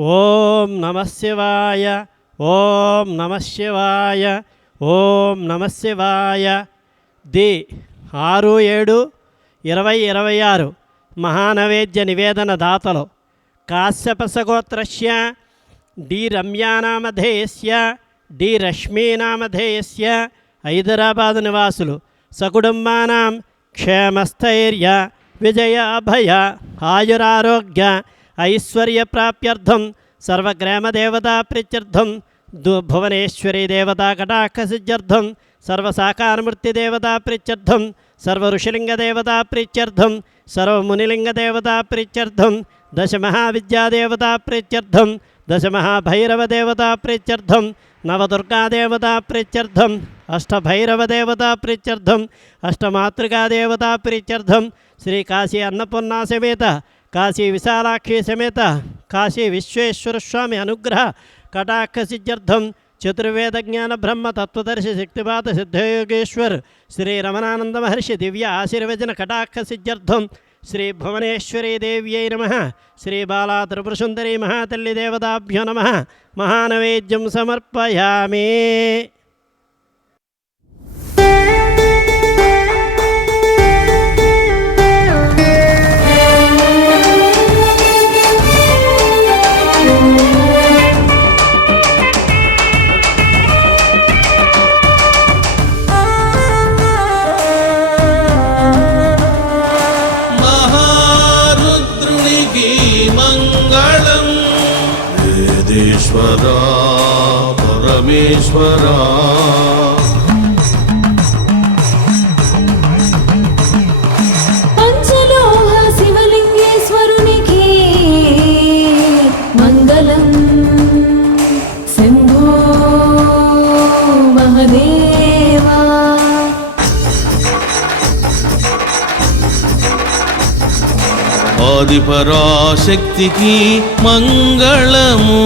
ఓం నమః శివాయ, ఓం నమః శివాయ, ఓం నమః శివాయ. ది 6/7/2026 మహానైవేద్య నివేదన దాతలు కాశ్యపసగోత్రస్య డి రమ్యానామధేయస్య డి రశ్మీనామధేయస్య హైదరాబాద్ నివాసులు సకుటుంబానాం క్షేమస్థైర్య విజయ అభయ ఆయురారోగ్య ఐశ్వర్య ప్రాప్త్యర్థం సర్వగ్రామదేవతా ప్రీత్యర్థం భువనేశ్వరీ దేవతా కటాక్షసిద్ధ్యర్థం సర్వసాకారమూర్తిదేవతా ప్రీత్యర్థం సర్వఋషిలింగదేవతా ప్రీత్యర్థం సర్వమునిలింగదేవతా ప్రీత్యర్థం దశమహావిద్యాదేవతా ప్రీత్యర్థం దశమహాభైరవదేవతా ప్రీత్యర్థం నవదుర్గాదేవతా ప్రీత్యర్థం అష్టభైరవదేవతా ప్రీత్యర్థం అష్టమాతృకాదేవతా ప్రీత్యర్థం శ్రీ కాశీ అన్నపూర్ణా సమేత కాశీ విశాలాక్షి సమేత కాశీ విశ్వేశ్వర స్వామి అనుగ్రహ కటాక్షసిద్ధ్యర్థం చతుర్వేద జ్ఞాన బ్రహ్మ తత్వదర్శి శక్తిపాత సిద్ధయోగేశ్వర్ శ్రీ రమణానంద మహర్షి దివ్య ఆశీర్వచన కటాక్షసిద్ధ్యర్థం శ్రీ భువనేశ్వరీ దేవ్యై నమః శ్రీ బాలా త్రిపురసుందరీ మహాతల్లి దేవతాభ్యో నమః. మహానైవేద్యం సమర్పయామి. వేదేశ్వరా పరమేశ్వరా పంచలోహ శివలింగేశ్వరునికి మంగళం. శంభో మహదేవా ఆదిపరాశక్తికి మంగళము.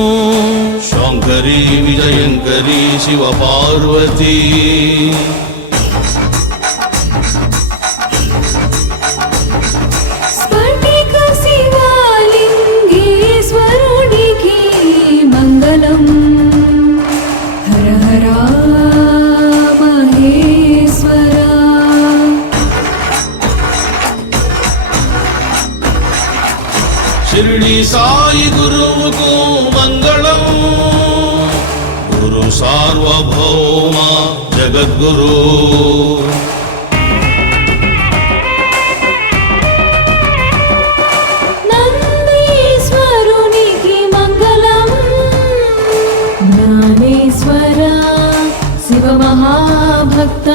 శంకరీ విజయంకరీ శివ పార్వతీ స్ఫటిక శివలింగేశ్వరునికి మంగళం. హర హర మహేశ్వరా షిరిడి సాయి గురువుకు మంగళం. గురు సార్వభౌమ జగద్గురు నందీశ్వరునికి మంగళం. జ్ఞానేశ్వర శివ మహాభక్త